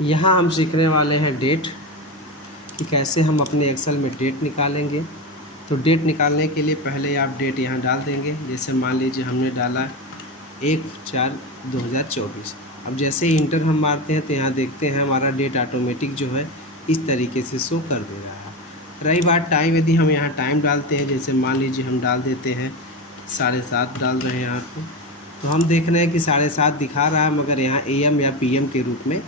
यहाँ हम सीखने वाले हैं डेट कि कैसे हम अपने एक्सेल में डेट निकालेंगे। तो डेट निकालने के लिए पहले आप डेट यहाँ डाल देंगे। जैसे मान लीजिए हमने डाला 1/4/2024। अब जैसे ही इंटर हम मारते हैं तो यहाँ देखते हैं हमारा डेट ऑटोमेटिक जो है इस तरीके से शो कर दे रहा है। रही बात टाइम, यदि हम यहाँ टाइम डालते हैं, जैसे मान लीजिए हम डाल देते हैं 7:30 डाल रहे हैं यहाँ पे, तो हम देख रहे हैं कि 7:30 दिखा रहा है, मगर यहाँ AM या PM के रूप में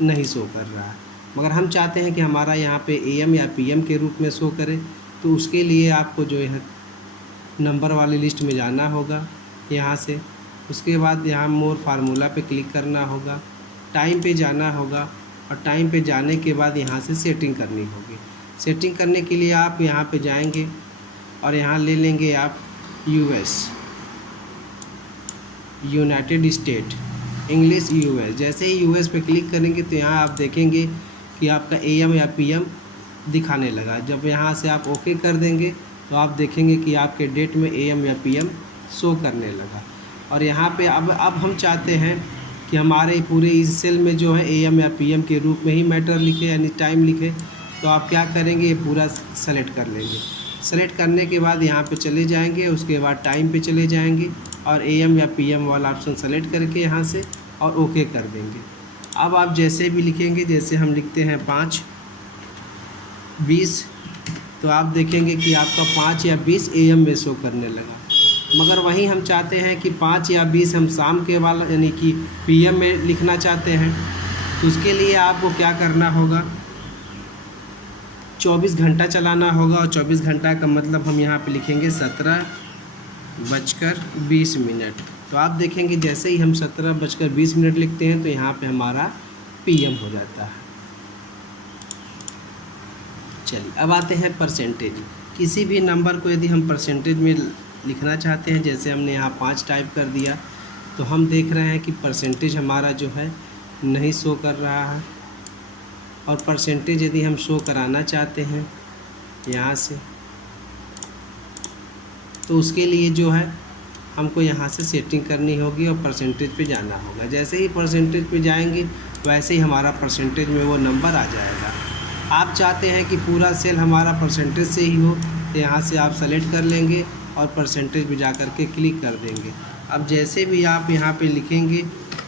नहीं शो कर रहा है। मगर हम चाहते हैं कि हमारा यहाँ पे AM या PM के रूप में शो करे, तो उसके लिए आपको जो है नंबर वाली लिस्ट में जाना होगा यहाँ से। उसके बाद यहाँ मोर फार्मूला पे क्लिक करना होगा, टाइम पे जाना होगा, और टाइम पे जाने के बाद यहाँ से सेटिंग करनी होगी। सेटिंग करने के लिए आप यहाँ पे जाएंगे और यहाँ ले लेंगे आप US, United state, English US। जैसे ही US पे क्लिक करेंगे तो यहाँ आप देखेंगे कि आपका AM या PM दिखाने लगा। जब यहाँ से आप ओके कर देंगे तो आप देखेंगे कि आपके डेट में AM या PM शो करने लगा। और यहाँ पे अब हम चाहते हैं कि हमारे पूरे इस सेल में जो है AM या PM के रूप में ही मैटर लिखे, यानी टाइम लिखे। तो आप क्या करेंगे, ये पूरा सेलेक्ट कर लेंगे। सेलेक्ट करने के बाद यहाँ पे चले जाएंगे, उसके बाद टाइम पे चले जाएंगे और AM या PM वाला ऑप्शन सेलेक्ट करके यहाँ से और ओके कर देंगे। अब आप जैसे भी लिखेंगे, जैसे हम लिखते हैं 5:20, तो आप देखेंगे कि आपका 5 या 20 AM में शो करने लगा। मगर वहीं हम चाहते हैं कि 5 या 20 हम शाम के वाला यानी कि PM में लिखना चाहते हैं, तो उसके लिए आपको क्या करना होगा, 24 घंटा चलाना होगा। और 24 घंटा का मतलब हम यहाँ पे लिखेंगे 17:20। तो आप देखेंगे जैसे ही हम 17:20 लिखते हैं तो यहाँ पे हमारा PM हो जाता है। चलिए अब आते हैं परसेंटेज। किसी भी नंबर को यदि हम परसेंटेज में लिखना चाहते हैं, जैसे हमने यहाँ 5 टाइप कर दिया, तो हम देख रहे हैं कि परसेंटेज हमारा जो है नहीं शो कर रहा है। और परसेंटेज यदि हम शो कराना चाहते हैं यहाँ से, तो उसके लिए जो है हमको यहाँ से सेटिंग करनी होगी और परसेंटेज पे जाना होगा। जैसे ही परसेंटेज पे जाएंगे वैसे ही हमारा परसेंटेज में वो नंबर आ जाएगा। आप चाहते हैं कि पूरा सेल हमारा परसेंटेज से ही हो, तो यहाँ से आप सेलेक्ट कर लेंगे और परसेंटेज में जा कर के क्लिक कर देंगे। अब जैसे भी आप यहाँ पे लिखेंगे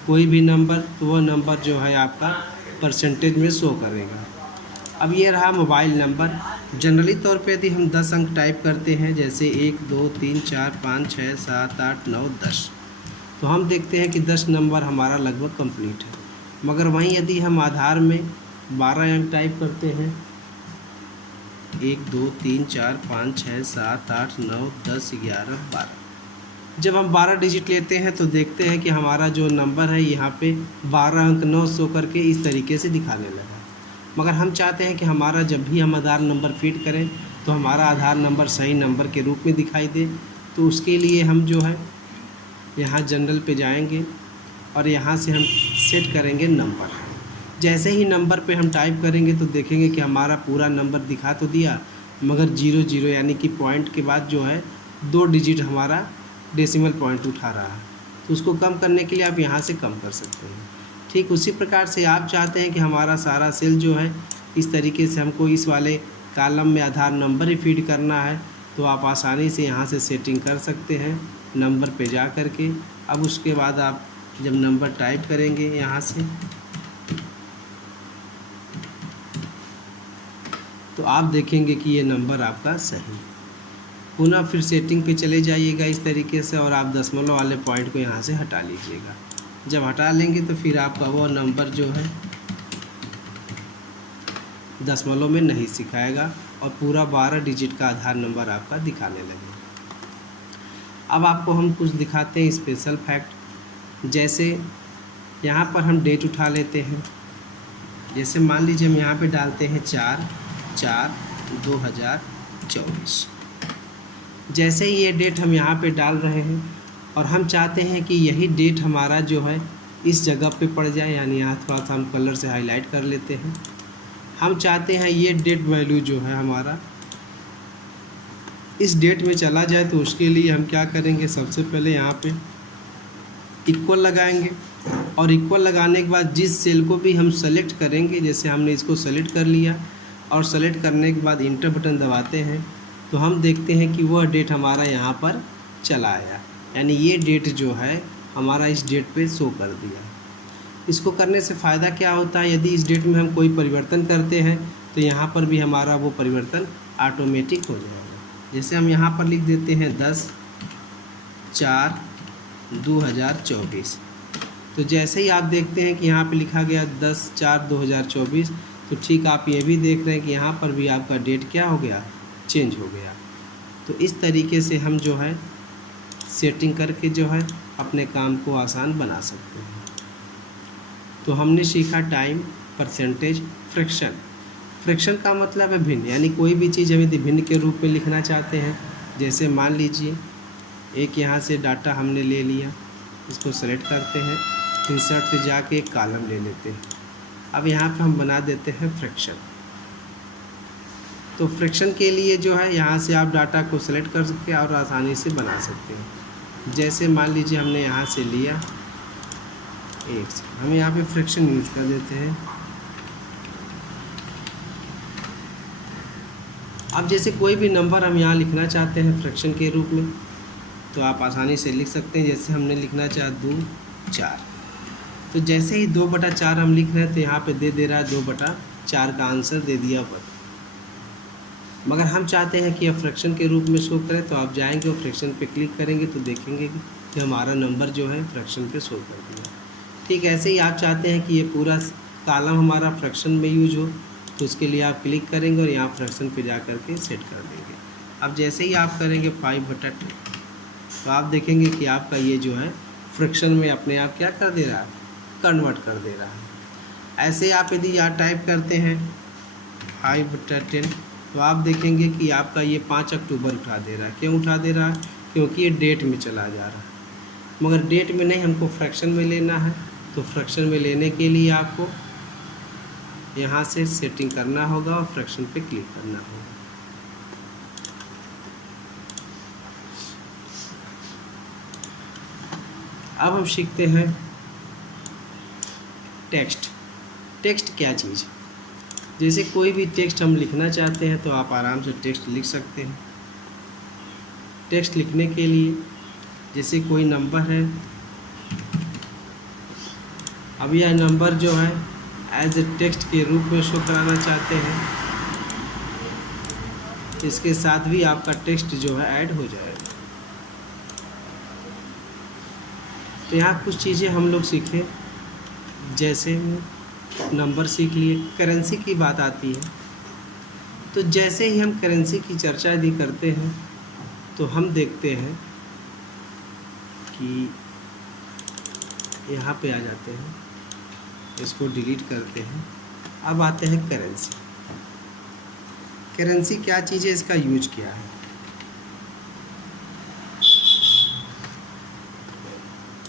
कोई भी नंबर, तो वो नंबर जो है आपका परसेंटेज में शो करेगा। अब ये रहा मोबाइल नंबर। जनरली तौर पे यदि हम 10 अंक टाइप करते हैं, जैसे 1 2 3 4 5 6 7 8 9 10, तो हम देखते हैं कि 10 नंबर हमारा लगभग कंप्लीट है। मगर वहीं यदि हम आधार में 12 अंक टाइप करते हैं, 1 2 3 4 5 6 7 8 9 10 11 12, जब हम 12 डिजिट लेते हैं तो देखते हैं कि हमारा जो नंबर है यहाँ पे 12 अंक 9 शो करके इस तरीके से दिखाने लगा। मगर हम चाहते हैं कि हमारा जब भी हम आधार नंबर फीड करें तो हमारा आधार नंबर सही नंबर के रूप में दिखाई दे। तो उसके लिए हम जो है यहाँ जनरल पे जाएंगे और यहाँ से हम सेट करेंगे नंबर। जैसे ही नंबर पे हम टाइप करेंगे तो देखेंगे कि हमारा पूरा नंबर दिखा तो दिया, मगर 00 यानी कि पॉइंट के बाद जो है 2 डिजिट हमारा डेसिमल पॉइंट उठा रहा है। तो उसको कम करने के लिए आप यहाँ से कम कर सकते हैं। ठीक उसी प्रकार से आप चाहते हैं कि हमारा सारा सेल जो है इस तरीके से हमको इस वाले कॉलम में आधार नंबर ही फीड करना है, तो आप आसानी से यहाँ से सेटिंग कर सकते हैं नंबर पे जा कर के। अब उसके बाद आप जब नंबर टाइप करेंगे यहाँ से, तो आप देखेंगे कि ये नंबर आपका सही। पुनः फिर सेटिंग पे चले जाइएगा इस तरीके से, और आप दशमलव वाले पॉइंट को यहाँ से हटा लीजिएगा। जब हटा लेंगे तो फिर आपका वो नंबर जो है दशमलव में नहीं सिखाएगा और पूरा 12 डिजिट का आधार नंबर आपका दिखाने लगेगा। अब आपको हम कुछ दिखाते हैं स्पेशल फैक्ट। जैसे यहाँ पर हम डेट उठा लेते हैं, जैसे मान लीजिए हम यहाँ पे डालते हैं 4/4/2024। जैसे ही ये डेट हम यहाँ पे डाल रहे हैं और हम चाहते हैं कि यही डेट हमारा जो है इस जगह पे पड़ जाए, यानी यहाँ थोड़ा सा हम कलर से हाईलाइट कर लेते हैं। हम चाहते हैं ये डेट वैल्यू जो है हमारा इस डेट में चला जाए, तो उसके लिए हम क्या करेंगे, सबसे पहले यहाँ पे इक्वल लगाएंगे और इक्वल लगाने के बाद जिस सेल को भी हम सेलेक्ट करेंगे, जैसे हमने इसको सेलेक्ट कर लिया और सेलेक्ट करने के बाद इंटर बटन दबाते हैं तो हम देखते हैं कि वह डेट हमारा यहाँ पर चला आया, यानी ये डेट जो है हमारा इस डेट पे शो कर दिया। इसको करने से फ़ायदा क्या होता है, यदि इस डेट में हम कोई परिवर्तन करते हैं तो यहाँ पर भी हमारा वो परिवर्तन ऑटोमेटिक हो जाएगा। जैसे हम यहाँ पर लिख देते हैं 10/4/2024। तो जैसे ही आप देखते हैं कि यहाँ पे लिखा गया 10/4/2024, तो ठीक आप ये भी देख रहे हैं कि यहाँ पर भी आपका डेट क्या हो गया, चेंज हो गया। तो इस तरीके से हम जो है सेटिंग करके जो है अपने काम को आसान बना सकते हैं। तो हमने सीखा टाइम, परसेंटेज, फ्रैक्शन। फ्रैक्शन का मतलब है भिन्न, यानी कोई भी चीज़ हम यदि भिन्न के रूप में लिखना चाहते हैं, जैसे मान लीजिए एक यहाँ से डाटा हमने ले लिया, इसको सेलेक्ट करते हैं, इंसर्ट से जाके एक कॉलम ले लेते हैं। अब यहाँ पे हम बना देते हैं फ्रैक्शन। तो फ्रैक्शन के लिए जो है यहाँ से आप डाटा को सेलेक्ट कर सकते हैं और आसानी से बना सकते हैं। जैसे मान लीजिए हमने यहाँ से लिया हम यहाँ पे फ्रैक्शन यूज कर देते हैं। अब जैसे कोई भी नंबर हम यहाँ लिखना चाहते हैं फ्रैक्शन के रूप में, तो आप आसानी से लिख सकते हैं। जैसे हमने लिखना चाहा 2/4, तो जैसे ही 2/4 हम लिख रहे हैं तो यहाँ पे दे रहा है 2/4 का आंसर दे दिया पर। मगर हम चाहते हैं कि यह फ्रैक्शन के रूप में शो करें, तो आप जाएंगे और फ्रैक्शन पे क्लिक करेंगे तो देखेंगे कि हमारा नंबर जो है फ्रैक्शन पे शो कर दिया। ठीक ऐसे ही आप चाहते हैं कि ये पूरा कॉलम हमारा फ्रैक्शन में यूज हो, तो उसके लिए आप क्लिक करेंगे और यहाँ फ्रैक्शन पे जा कर के सेट कर देंगे। अब जैसे ही आप करेंगे 5/10, तो आप देखेंगे कि आपका ये जो है फ्रैक्शन में अपने आप क्या कर दे रहा है, कन्वर्ट कर दे रहा है। ऐसे आप यदि यहाँ टाइप करते हैं 5/10, तो आप देखेंगे कि आपका ये 5 अक्टूबर उठा दे रहा है। क्यों उठा दे रहा है, क्योंकि ये डेट में चला जा रहा है। मगर डेट में नहीं, हमको फ्रैक्शन में लेना है। तो फ्रैक्शन में लेने के लिए आपको यहाँ से सेटिंग करना होगा और फ्रैक्शन पे क्लिक करना होगा। अब हम सीखते हैं टेक्स्ट। टेक्स्ट क्या चीज़, जैसे कोई भी टेक्स्ट हम लिखना चाहते हैं तो आप आराम से टेक्स्ट लिख सकते हैं। टेक्स्ट लिखने के लिए जैसे कोई नंबर है, अब यह नंबर जो है एज ए टेक्स्ट के रूप में शो कराना चाहते हैं, इसके साथ भी आपका टेक्स्ट जो है ऐड हो जाएगा। तो यहाँ कुछ चीज़ें हम लोग सीखें, जैसे नंबर सीख लिए। करेंसी की बात आती है, तो जैसे ही हम करेंसी की चर्चा यदि करते हैं तो हम देखते हैं कि यहाँ पे आ जाते हैं, इसको डिलीट करते हैं। अब आते हैं करेंसी। करेंसी क्या चीज़ है, इसका यूज क्या है।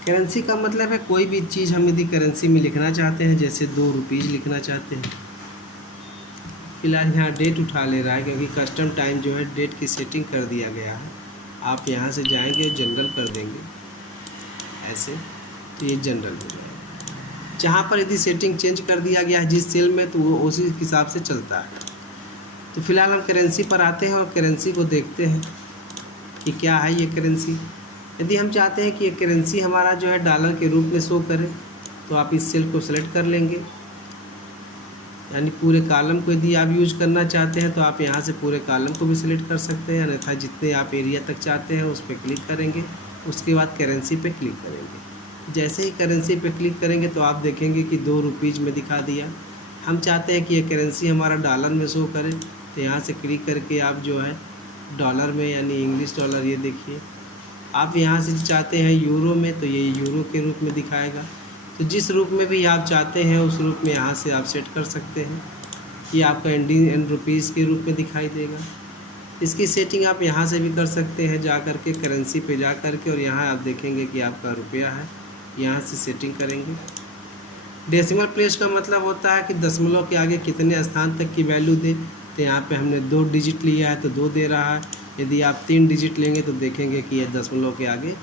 करेंसी का मतलब है कोई भी चीज़ हम यदि करेंसी में लिखना चाहते हैं, जैसे 2 रुपीज़ लिखना चाहते हैं। फिलहाल यहाँ डेट उठा ले रहा है क्योंकि कस्टम टाइम जो है डेट की सेटिंग कर दिया गया है। आप यहाँ से जाएंगे और जनरल कर देंगे ऐसे, तो ये जनरल हो जाएगा। जहाँ पर यदि सेटिंग चेंज कर दिया गया है जिस सेल में, तो वो उसी हिसाब से चलता है। तो फिलहाल हम करेंसी पर आते हैं और करेंसी को देखते हैं कि क्या है ये करेंसी। यदि हम चाहते हैं कि ये करेंसी हमारा जो है डॉलर के रूप में शो करे, तो आप इस सेल को सेलेक्ट कर लेंगे। यानी पूरे कॉलम को यदि आप यूज करना चाहते हैं तो आप यहाँ से पूरे कॉलम को भी सिलेक्ट कर सकते हैं, अन्यथा जितने आप एरिया तक चाहते हैं उस पर क्लिक करेंगे। उसके बाद करेंसी पे क्लिक करेंगे। जैसे ही करेंसी पे क्लिक करेंगे तो आप देखेंगे कि 2 रुपीज़ में दिखा दिया। हम चाहते हैं कि ये करेंसी हमारा डॉलर में शो करे, तो यहाँ से क्लिक करके आप जो है डॉलर में, यानी इंग्लिश डॉलर, ये देखिए। आप यहाँ से चाहते हैं यूरो में, तो ये यूरो के रूप में दिखाएगा। तो जिस रूप में भी आप चाहते हैं उस रूप में यहाँ से आप सेट कर सकते हैं। ये आपका इंडियन रुपीज़ के रूप में दिखाई देगा। इसकी सेटिंग आप यहाँ से भी कर सकते हैं, जा कर के करेंसी पे जा कर के, और यहाँ आप देखेंगे कि आपका रुपया है, यहाँ से सेटिंग करेंगे। डेसिमल प्लेस का मतलब होता है कि दशमलव के आगे कितने स्थान तक की वैल्यू दे। तो यहाँ पे हमने 2 डिजिट लिया है तो 2 दे रहा है। यदि आप 3 डिजिट लेंगे तो देखेंगे कि यह दशमलव के आगे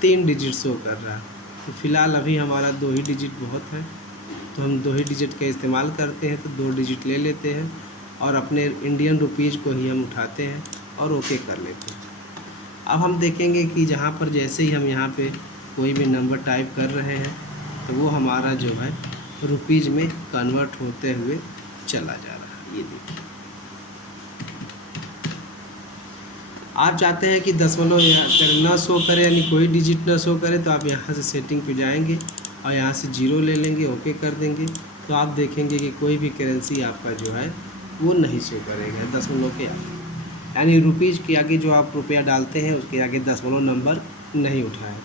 3 डिजिट शो कर रहा है। तो फ़िलहाल अभी हमारा 2 ही डिजिट बहुत है, तो हम 2 ही डिजिट का इस्तेमाल करते हैं। तो 2 डिजिट ले लेते हैं और अपने इंडियन रुपीज़ को ही हम उठाते हैं और ओके कर लेते हैं। अब हम देखेंगे कि जहाँ पर जैसे ही हम यहाँ पे कोई भी नंबर टाइप कर रहे हैं तो वो हमारा जो है रुपीज़ में कन्वर्ट होते हुए चला जा रहा है। ये देखिए, आप चाहते हैं कि दशमलव ना शो करे, यानी कोई डिजिट ना शो करे, तो आप यहाँ से सेटिंग पे जाएंगे और यहाँ से 0 ले लेंगे, ओके कर देंगे। तो आप देखेंगे कि कोई भी करेंसी आपका जो है वो नहीं शो करेगा दशमलव के आगे, यानी रुपीज़ के आगे जो आप रुपया डालते हैं उसके आगे दशमलव नंबर नहीं उठाए।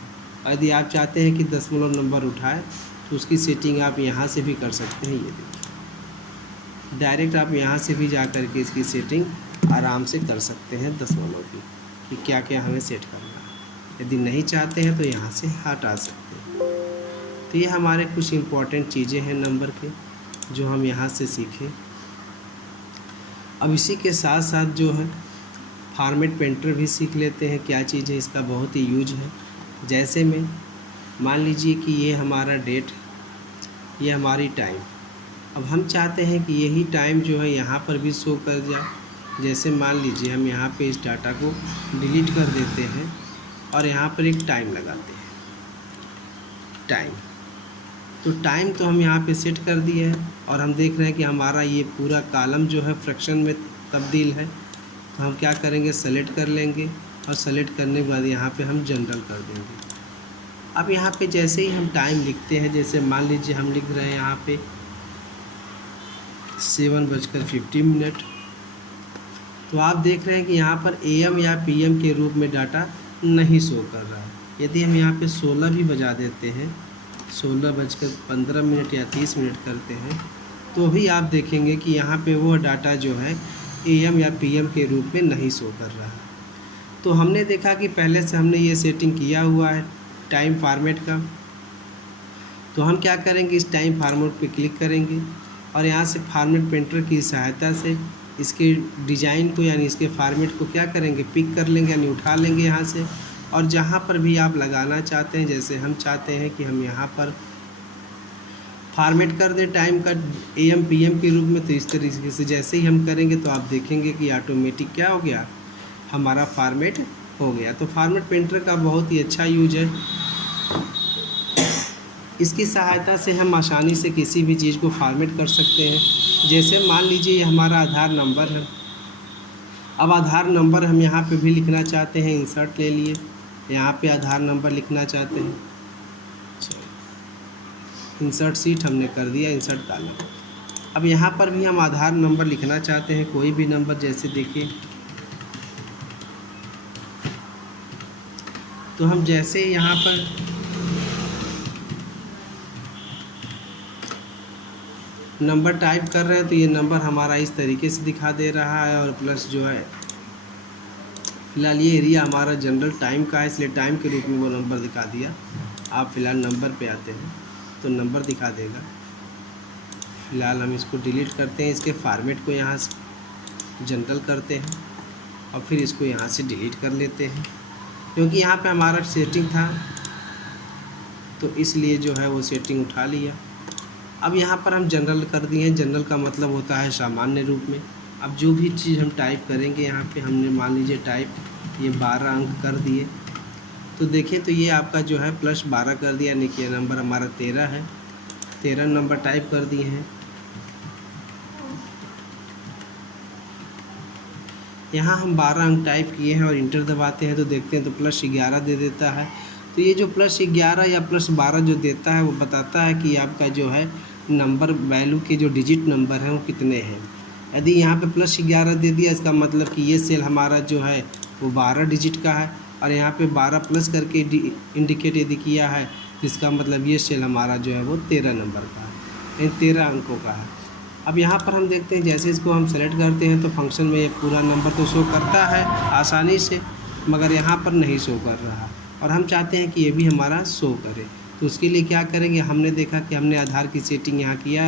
यदि आप चाहते हैं कि दशमलव नंबर उठाए तो उसकी सेटिंग आप यहाँ से भी कर सकते हैं। ये देखिए, डायरेक्ट आप यहाँ से भी जा कर के इसकी सेटिंग आराम से कर सकते हैं दशमलव की, कि क्या क्या हमें सेट करना है। यदि नहीं चाहते हैं तो यहाँ से हटा सकते हैं। तो ये हमारे कुछ इम्पॉर्टेंट चीज़ें हैं नंबर के, जो हम यहाँ से सीखें। अब इसी के साथ साथ जो है फॉर्मेट पेंटर भी सीख लेते हैं, क्या चीज़ है, इसका बहुत ही यूज है। जैसे में मान लीजिए कि ये हमारा डेट, ये हमारी टाइम। अब हम चाहते हैं कि यही टाइम जो है यहाँ पर भी शो कर जाए। जैसे मान लीजिए हम यहाँ पे इस डाटा को डिलीट कर देते हैं और यहाँ पर एक टाइम लगाते हैं, टाइम। तो टाइम तो हम यहाँ पे सेट कर दिए हैं और हम देख रहे हैं कि हमारा ये पूरा कॉलम जो है फ्रैक्शन में तब्दील है। तो हम क्या करेंगे, सेलेक्ट कर लेंगे और सेलेक्ट करने के बाद यहाँ पे हम जनरल कर देंगे। अब यहाँ पे जैसे ही हम टाइम लिखते हैं, जैसे मान लीजिए हम लिख रहे हैं यहाँ पे 7:50, तो आप देख रहे हैं कि यहाँ पर AM या PM के रूप में डाटा नहीं शो कर रहा है। यदि हम यहाँ पे 16 भी बजा देते हैं, 16:15 या 30 मिनट करते हैं, तो भी आप देखेंगे कि यहाँ पे वो डाटा जो है AM या PM के रूप में नहीं शो कर रहा है। तो हमने देखा कि पहले से हमने ये सेटिंग किया हुआ है टाइम फॉर्मेट का। तो हम क्या करेंगे, इस टाइम फॉर्मेट पे क्लिक करेंगे और यहाँ से फॉर्मेट पेंटर की सहायता से इसके डिज़ाइन को, यानी इसके फॉर्मेट को क्या करेंगे, पिक कर लेंगे, यानी उठा लेंगे यहाँ से। और जहाँ पर भी आप लगाना चाहते हैं, जैसे हम चाहते हैं कि हम यहाँ पर फॉर्मेट कर दें टाइम का AM PM के रूप में, तो इस तरीके से जैसे ही हम करेंगे तो आप देखेंगे कि ऑटोमेटिक क्या हो गया, हमारा फॉर्मेट हो गया। तो फॉर्मेट पेंटर का बहुत ही अच्छा यूज है। इसकी सहायता से हम आसानी से किसी भी चीज़ को फॉर्मेट कर सकते हैं। जैसे मान लीजिए ये हमारा आधार नंबर है। अब आधार नंबर हम यहाँ पे भी लिखना चाहते हैं, इंसर्ट ले लिए, यहाँ पे आधार नंबर लिखना चाहते हैं, इंसर्ट सीट हमने कर दिया, इंसर्ट कॉलम। अब यहाँ पर भी हम आधार नंबर लिखना चाहते हैं, कोई भी नंबर, जैसे देखिए, तो हम जैसे यहाँ पर नंबर टाइप कर रहे हैं तो ये नंबर हमारा इस तरीके से दिखा दे रहा है। और प्लस जो है फ़िलहाल ये एरिया हमारा जनरल टाइम का है, इसलिए टाइम के रूप में वो नंबर दिखा दिया। आप फ़िलहाल नंबर पे आते हैं तो नंबर दिखा देगा। फ़िलहाल हम इसको डिलीट करते हैं, इसके फॉर्मेट को यहाँ से जनरल करते हैं और फिर इसको यहाँ से डिलीट कर लेते हैं, क्योंकि यहाँ पे हमारा सेटिंग था तो इसलिए जो है वो सेटिंग उठा लिया। अब यहाँ पर हम जनरल कर दिए। जनरल का मतलब होता है सामान्य रूप में। अब जो भी चीज़ हम टाइप करेंगे, यहाँ पे हमने मान लीजिए टाइप ये 12 अंक कर दिए, तो देखिए तो ये आपका जो है प्लस 12 कर दिया, यानी कि नंबर हमारा 13 है। 13 नंबर टाइप कर दिए हैं। यहाँ हम 12 अंक टाइप किए हैं और इंटर दबाते हैं तो देखते हैं तो प्लस 11 दे देता है। तो ये जो प्लस 11 या प्लस 12 जो देता है वो बताता है कि आपका जो है नंबर वैल्यू के जो डिजिट नंबर हैं वो कितने हैं। यदि यहाँ पे प्लस 11 दे दिया, इसका मतलब कि ये सेल हमारा जो है वो 12 डिजिट का है, और यहाँ पे 12 प्लस करके इंडिकेट यदि किया है, जिसका मतलब ये सेल हमारा जो है वो 13 नंबर का है, इन 13 अंकों का है। अब यहाँ पर हम देखते हैं जैसे इसको हम सेलेक्ट करते हैं तो फंक्शन में ये पूरा नंबर तो शो करता है आसानी से, मगर यहाँ पर नहीं शो कर रहा, और हम चाहते हैं कि ये भी हमारा शो करे। तो उसके लिए क्या करेंगे, हमने देखा कि हमने आधार की सेटिंग यहाँ किया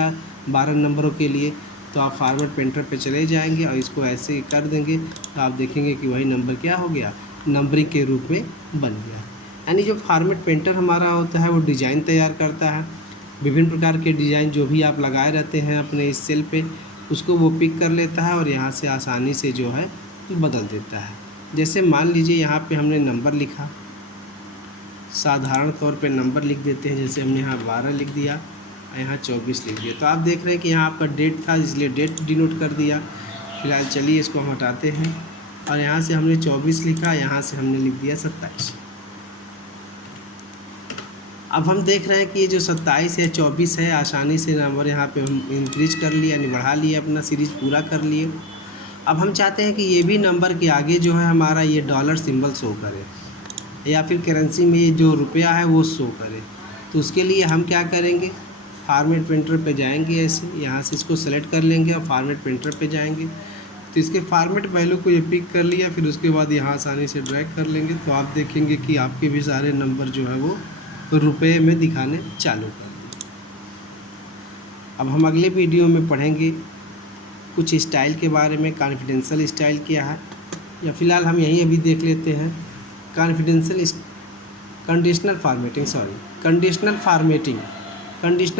12 नंबरों के लिए, तो आप फॉरवर्ड पेंटर पे चले जाएंगे और इसको ऐसे कर देंगे तो आप देखेंगे कि वही नंबर क्या हो गया, नंबरिंग के रूप में बन गया। यानी जो फॉर्मेट पेंटर हमारा होता है वो डिज़ाइन तैयार करता है, विभिन्न प्रकार के डिज़ाइन जो भी आप लगाए रहते हैं अपने इस सेल पे, उसको वो पिक कर लेता है और यहाँ से आसानी से जो है बदल देता है। जैसे मान लीजिए यहाँ पे हमने नंबर लिखा, साधारण तौर पे नंबर लिख देते हैं, जैसे हमने यहाँ 12 लिख दिया और यहाँ 24 लिख दिया। तो आप देख रहे हैं कि यहाँ आपका डेट था, इसलिए डेट डिनोट कर दिया। फिलहाल चलिए इसको हम हटाते हैं और यहाँ से हमने 24 लिखा, यहाँ से हमने लिख दिया 27। अब हम देख रहे हैं कि ये जो 27 है 24 है, आसानी से नंबर यहाँ पे हम इंक्रीज कर लिए, यानी बढ़ा लिए, अपना सीरीज पूरा कर लिए। अब हम चाहते हैं कि ये भी नंबर के आगे जो है हमारा ये डॉलर सिंबल शो करे या फिर करेंसी में जो रुपया है वो शो करे। तो उसके लिए हम क्या करेंगे, फॉर्मेट पेंटर पे जाएंगे, ऐसे यहाँ से इसको सेलेक्ट कर लेंगे और फॉर्मेट पेंटर पे जाएंगे। तो इसके फॉर्मेट वैल्यू को ये पिक कर लिया, फिर उसके बाद यहाँ आसानी से ड्रैग कर लेंगे। तो आप देखेंगे कि आपके भी सारे नंबर जो है वो रुपए में दिखाने चालू कर दिए। अब हम अगले वीडियो में पढ़ेंगे कुछ स्टाइल के बारे में, कॉन्फिडेंशियल स्टाइल क्या है, या फिलहाल हम यहीं अभी देख लेते हैं कंडीशनल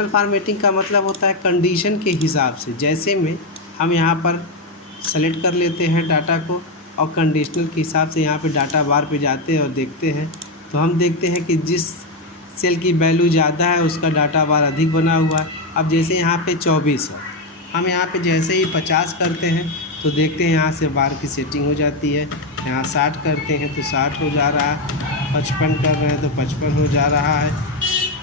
फार्मेटिंग का मतलब होता है कंडीशन के हिसाब से। जैसे में हम यहाँ पर सेलेक्ट कर लेते हैं डाटा को और कंडीशनल के हिसाब से यहाँ पे डाटा बार पे जाते हैं और देखते हैं, तो हम देखते हैं कि जिस सेल की वैल्यू ज़्यादा है उसका डाटा बार अधिक बना हुआ है। अब जैसे यहाँ पे 24 है, हम यहाँ पे जैसे ही 50 करते हैं तो देखते हैं यहाँ से बार की सेटिंग हो जाती है। यहाँ 60 करते हैं तो 60 हो जा रहा है, 55 कर रहे हैं तो 55 हो जा रहा है,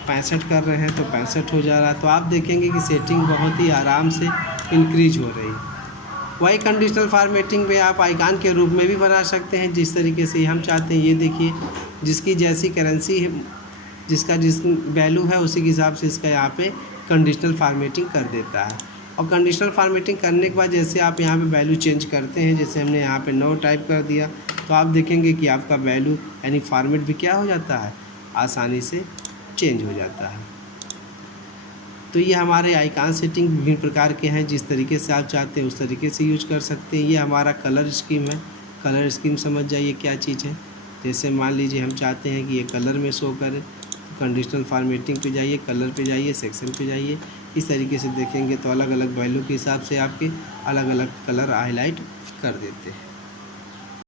65 कर रहे हैं तो 65 हो जा रहा है। तो आप देखेंगे कि सेटिंग बहुत ही आराम से इंक्रीज हो रही है। वही कंडीशनल फार्मेटिंग में आप आइकन के रूप में भी बना सकते हैं, जिस तरीके से हम चाहते हैं। ये देखिए, जिसकी जैसी करेंसी है, जिसका जिस वैल्यू है उसी के हिसाब से इसका यहाँ पे कंडीशनल फार्मेटिंग कर देता है। और कंडीशनल फार्मेटिंग करने के बाद जैसे आप यहाँ पे वैल्यू चेंज करते हैं, जैसे हमने यहाँ पे 9 टाइप कर दिया, तो आप देखेंगे कि आपका वैल्यू यानी फॉर्मेट भी क्या हो जाता है, आसानी से चेंज हो जाता है। तो ये हमारे आइकन सेटिंग विभिन्न प्रकार के हैं, जिस तरीके से आप चाहते हैं उस तरीके से यूज कर सकते हैं। ये हमारा कलर स्कीम है, कलर स्कीम समझ जाइए क्या चीज़ है। जैसे मान लीजिए हम चाहते हैं कि ये कलर में शो करे, कंडीशनल फार्मेटिंग पे जाइए, कलर पे जाइए, सेक्शन पे जाइए। इस तरीके से देखेंगे तो अलग अलग वैल्यू के हिसाब से आपके अलग अलग कलर हाईलाइट कर देते हैं।